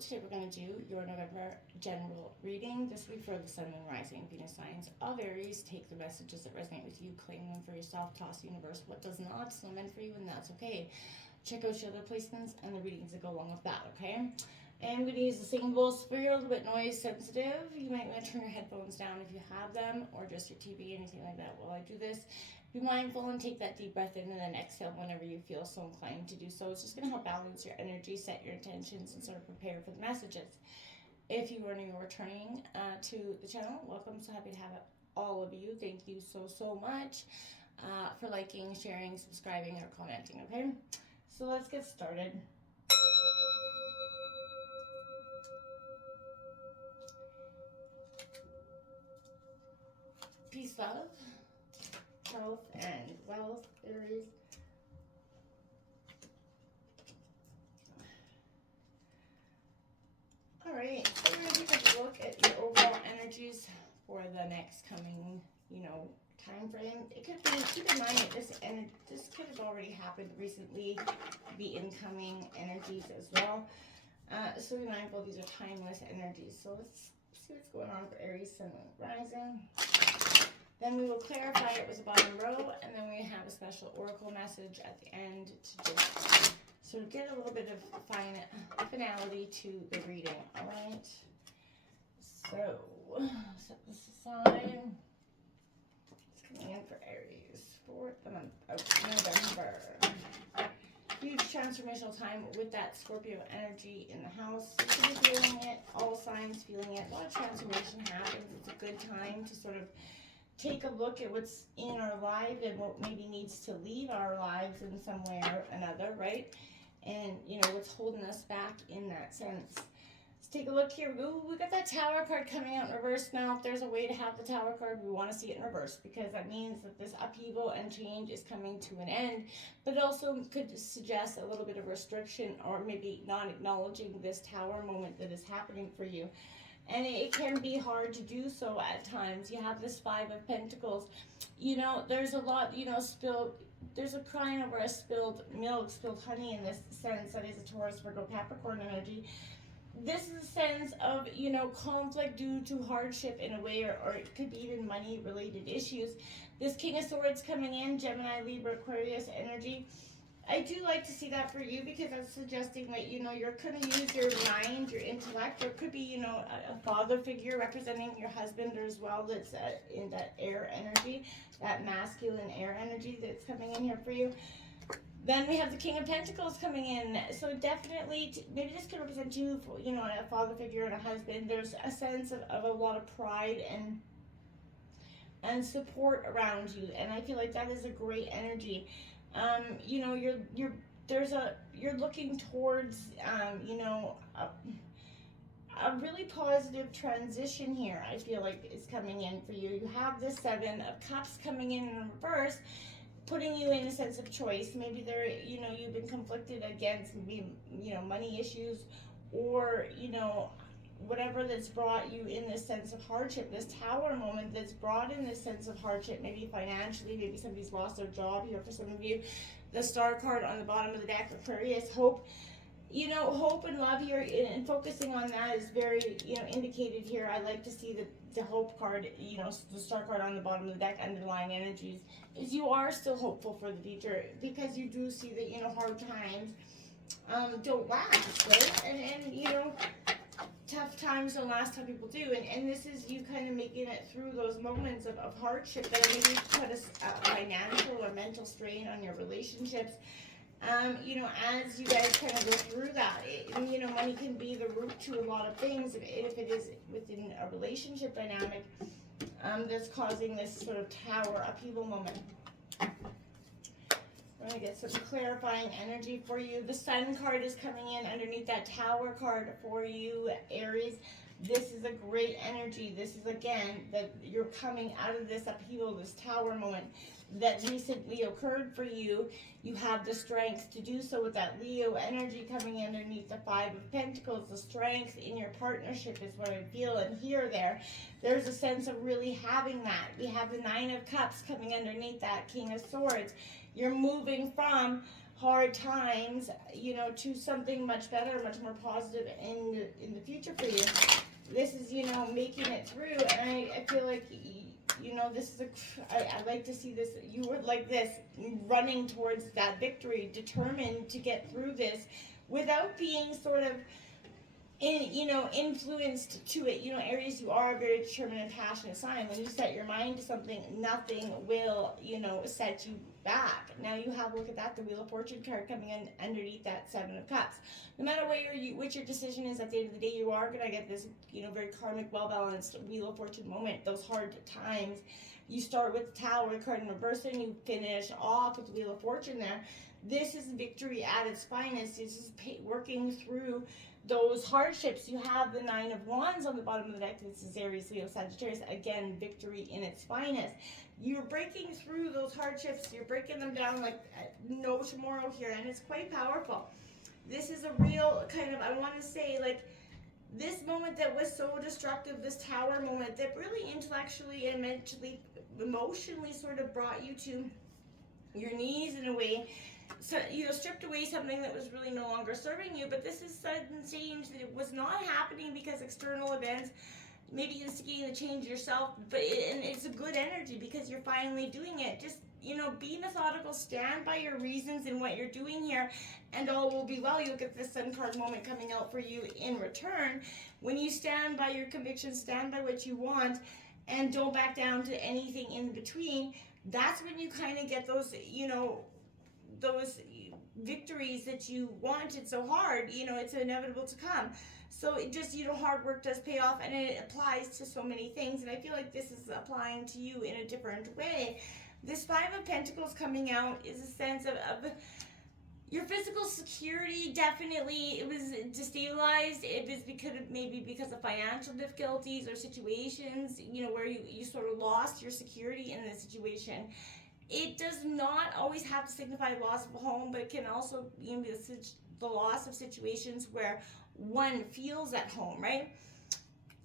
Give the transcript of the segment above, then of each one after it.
today we're going to do your November general reading. This week for the Sun, Moon, Rising, Venus signs of Aries. Take the messages that resonate with you, claim them for yourself, toss the universe what does not. It's not meant for you, and that's okay. Check out your other placements and the readings that go along with that, okay? And we're going to use the symbols for you're a little bit noise sensitive. You might want to turn your headphones down if you have them, or just your TV, anything like that while I do this. Be mindful and take that deep breath in and then exhale whenever you feel so inclined to do so. It's just going to help balance your energy, set your intentions, and sort of prepare for the messages. If you are new or returning to the channel, welcome. So happy to have all of you. Thank you so much for liking, sharing, subscribing, or commenting, okay? So let's get started. Peace, love, health, and wealth, Aries. Alright, so we're going to take a look at your overall energies for the next coming, time frame. It could be, keep in mind that this could have already happened recently, the incoming energies as well. So be mindful, these are timeless energies. So let's see what's going on for Aries, Sun, Moon, Rising. Then we will clarify it with the bottom row, and then we have a special oracle message at the end to just sort of get a little bit of finality to the reading. All right. So set this aside. It's coming in for Aries for the month of November. Huge transformational time with that Scorpio energy in the house. You should be feeling it. All signs feeling it. A lot of transformation happens. It's a good time to sort of take a look at what's in our life and what maybe needs to leave our lives in some way or another, right? And, what's holding us back in that sense. Let's take a look here. Ooh, we got that Tower card coming out in reverse now. If there's a way to have the Tower card, we want to see it in reverse because that means that this upheaval and change is coming to an end. But it also could suggest a little bit of restriction or maybe not acknowledging this Tower moment that is happening for you. And it can be hard to do so at times. You have this Five of Pentacles. There's a lot, there's a crying over a spilled milk, spilled honey in this sense. That is a Taurus, Virgo, Capricorn energy. This is a sense of, conflict due to hardship in a way, or it could be even money-related issues. This King of Swords coming in, Gemini, Libra, Aquarius energy. I do like to see that for you because that's suggesting that, you're going to use your mind, your intellect. There could be, a father figure representing your husband as well that's in that air energy, that masculine air energy that's coming in here for you. Then we have the King of Pentacles coming in. So definitely, maybe this could represent you, a father figure and a husband. There's a sense of a lot of pride and support around you. And I feel like that is a great energy. You're looking towards, a really positive transition here. I feel like is coming in for you. You have the Seven of Cups coming in reverse, putting you in a sense of choice. Maybe you've been conflicted against maybe, money issues or, whatever that's brought you in this sense of hardship, this Tower moment that's brought in this sense of hardship, maybe financially, maybe somebody's lost their job here for some of you. The Star card on the bottom of the deck, Aquarius, hope. Hope and love here, and focusing on that is very, indicated here. I like to see the hope card, the Star card on the bottom of the deck, underlying energies, is you are still hopeful for the future because you do see that, hard times don't last, right? And tough times don't last how people do, and this is you kind of making it through those moments of hardship that maybe put a financial or mental strain on your relationships. As you guys kind of go through that, money can be the root to a lot of things if it is within a relationship dynamic that's causing this sort of Tower upheaval moment. We're going to get some clarifying energy for you. The Sun card is coming in underneath that Tower card for you, Aries. This is a great energy. This is, again, that you're coming out of this upheaval, this Tower moment that recently occurred for you. You have the strength to do so with that Leo energy coming underneath the Five of Pentacles. The strength in your partnership is what I feel and hear there. There's a sense of really having that. We have the Nine of Cups coming underneath that King of Swords. You're moving from hard times, you know, to something much better, much more positive in the future for you. This is, you know, making it through, and I feel like, you know, this is I'd like to see this, you were like this, running towards that victory, determined to get through this without being sort of influenced to it. You know, Aries, you are a very determined and passionate sign. When you set your mind to something, nothing will, you know, set you back. Now you have, look at that, the Wheel of Fortune card coming in underneath that Seven of Cups. No matter which your decision is, at the end of the day, you are gonna get this, you know, very karmic, well-balanced Wheel of Fortune moment. Those hard times, you start with the Tower card in reverse, and you finish off with the Wheel of Fortune there. This is victory at its finest. This is working through those hardships. You have the Nine of Wands on the bottom of the deck. This is Aries, Leo, Sagittarius. Again, victory in its finest. You're breaking through those hardships. You're breaking them down like no tomorrow here, and it's quite powerful. This is a real kind of, I want to say, like, this moment that was so destructive, this Tower moment that really intellectually and mentally, emotionally sort of brought you to your knees in a way. So, you know, stripped away something that was really no longer serving you. But this is sudden change that it was not happening because external events, maybe instigating the change yourself, but and it's a good energy because you're finally doing it. Just, you know, be methodical, stand by your reasons and what you're doing here, and all will be well. You'll get this Sun card moment coming out for you in return. When you stand by your convictions, stand by what you want, and don't back down to anything in between, that's when you kind of get those, you know, those victories that you wanted so hard. You know, it's inevitable to come. So it just, you know, hard work does pay off, and it applies to so many things. And I feel like this is applying to you in a different way. This Five of Pentacles coming out is a sense of your physical security. Definitely, it was destabilized. It was because of financial difficulties or situations, you know, where you sort of lost your security in this situation. It does not always have to signify loss of a home, but it can also, you know, be the loss of situations where one feels at home, right?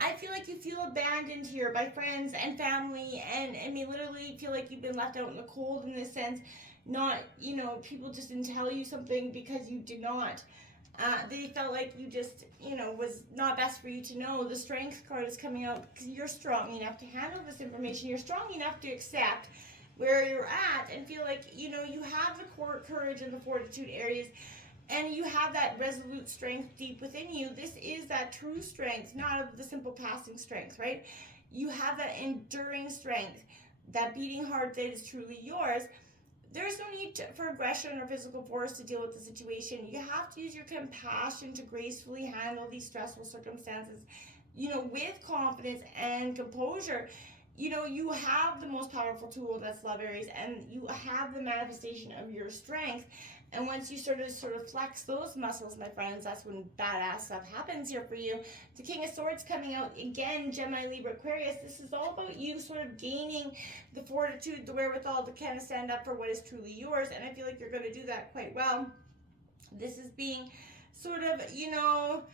I feel like you feel abandoned here by friends and family, and may literally feel like you've been left out in the cold in this sense. Not, you know, people just didn't tell you something because you did not. They felt like you just, you know, was not best for you to know. The Strength card is coming out because you're strong enough to handle this information. You're strong enough to accept where you're at and feel like, you know, you have the courage and the fortitude, Aries, and you have that resolute strength deep within you. This is that true strength, not of the simple passing strength, right? You have that enduring strength, that beating heart that is truly yours. There's no need for aggression or physical force to deal with the situation. You have to use your compassion to gracefully handle these stressful circumstances, you know, with confidence and composure. You know, you have the most powerful tool, that's love, Aries, and you have the manifestation of your strength. And once you sort of flex those muscles, my friends, that's when badass stuff happens here for you. The King of Swords coming out again, Gemini, Libra, Aquarius. This is all about you sort of gaining the fortitude, the wherewithal to kind of stand up for what is truly yours. And I feel like you're going to do that quite well. This is being sort of, you know,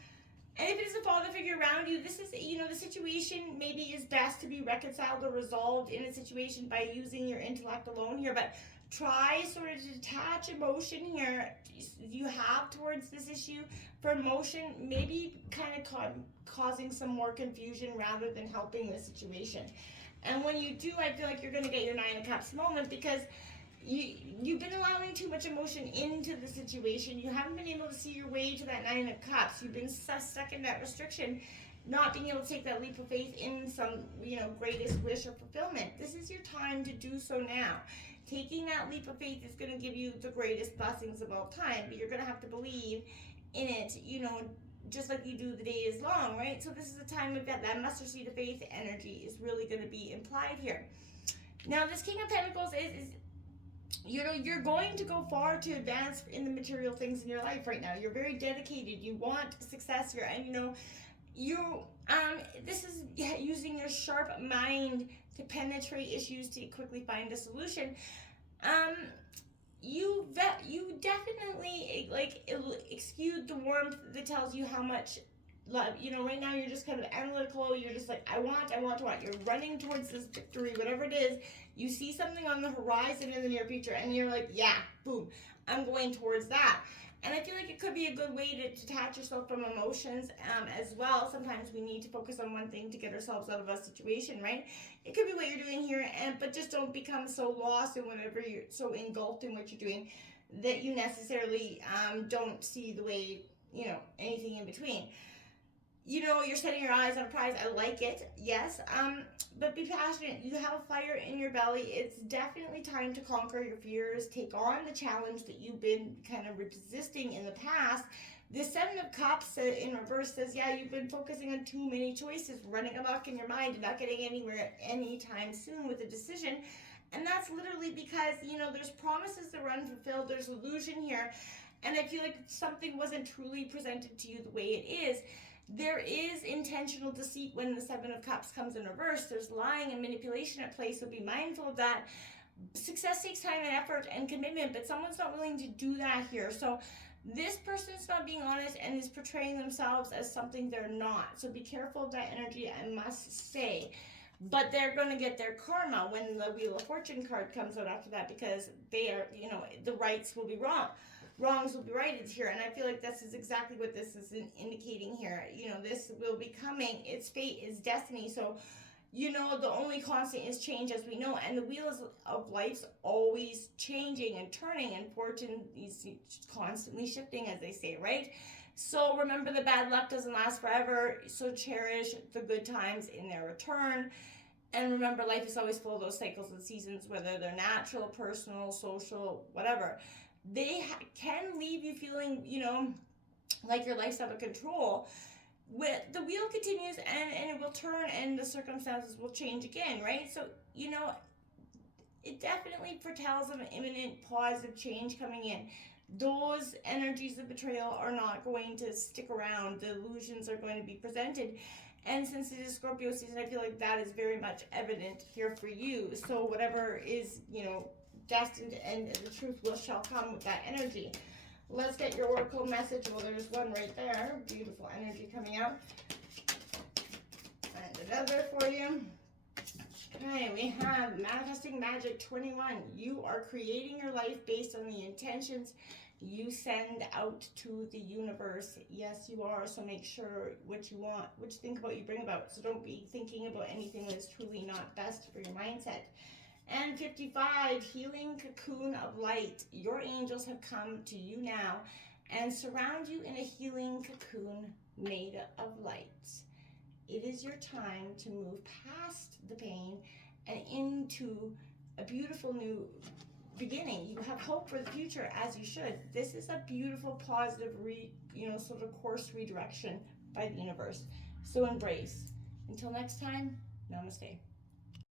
and if it is a father figure around you, this is, you know, the situation maybe is best to be reconciled or resolved in a situation by using your intellect alone here. But try sort of to detach emotion here you have towards this issue for emotion, maybe kind of causing some more confusion rather than helping the situation. And when you do, I feel like you're going to get your Nine of Cups moment, because you've been allowing too much emotion into the situation. You haven't been able to see your way to that Nine of Cups. You've been stuck in that restriction, not being able to take that leap of faith in some, you know, greatest wish or fulfillment. This is your time to do so now. Taking that leap of faith is going to give you the greatest blessings of all time, but you're going to have to believe in it, you know, just like you do the day is long, right? So this is the time we've got that mustard seed of faith energy is really going to be implied here. Now, this King of Pentacles is you know, you're going to go far to advance in the material things in your life right now. You're very dedicated. You want success here. And, you know, this is using your sharp mind to penetrate issues to quickly find a solution. You definitely, like, exude the warmth that tells you how much you know, right now you're just kind of analytical. You're just like, I want. You're running towards this victory, whatever it is. You see something on the horizon in the near future, and you're like, yeah, boom, I'm going towards that. And I feel like it could be a good way to detach yourself from emotions as well. Sometimes we need to focus on one thing to get ourselves out of a situation, right? It could be what you're doing here, but just don't become so lost in whatever you're so engulfed in what you're doing that you necessarily don't see the way, you know, anything in between. You know, you're setting your eyes on a prize. I like it, yes. But be passionate. You have a fire in your belly. It's definitely time to conquer your fears, take on the challenge that you've been kind of resisting in the past. The Seven of Cups in reverse says, yeah, you've been focusing on too many choices, running amok in your mind and not getting anywhere anytime soon with a decision. And that's literally because, you know, there's promises that are unfulfilled. There's illusion here. And I feel like something wasn't truly presented to you the way it is. There is intentional deceit when the Seven of Cups comes in reverse. There's lying and manipulation at play, so be mindful of that. Success takes time and effort and commitment, but someone's not willing to do that here. So this person's not being honest and is portraying themselves as something they're not. So be careful of that energy, I must say. But they're going to get their karma when the Wheel of Fortune card comes out after that, because they are, you know, the rights will be wrong. Wrongs will be righted here, and I feel like this is exactly what this is indicating here. You know, this will be coming. It's fate, it's destiny. So, you know, the only constant is change, as we know, and the wheels of life's always changing and turning, and fortune is constantly shifting, as they say, right? So remember, the bad luck doesn't last forever, so cherish the good times in their return. And remember, life is always full of those cycles and seasons, whether they're natural, personal, social, whatever. They can leave you feeling, you know, like your life's out of control. The wheel continues, and it will turn, and the circumstances will change again, right? So, you know, it definitely foretells of an imminent positive change coming in. Those energies of betrayal are not going to stick around. The illusions are going to be presented. And since it is Scorpio season, I feel like that is very much evident here for you. So whatever is, you know, destined, and the truth shall come with that energy. Let's get your oracle message. Well, there's one right there. Beautiful energy coming out. And another for you. Okay, we have Manifesting Magic 21. You are creating your life based on the intentions you send out to the universe. Yes, you are. So make sure what you want, what you think about, you bring about. So don't be thinking about anything that is truly not best for your mindset. And 55, Healing Cocoon of Light. Your angels have come to you now and surround you in a healing cocoon made of light. It is your time to move past the pain and into a beautiful new beginning. You have hope for the future, as you should. This is a beautiful, positive, sort of course redirection by the universe. So embrace. Until next time, namaste.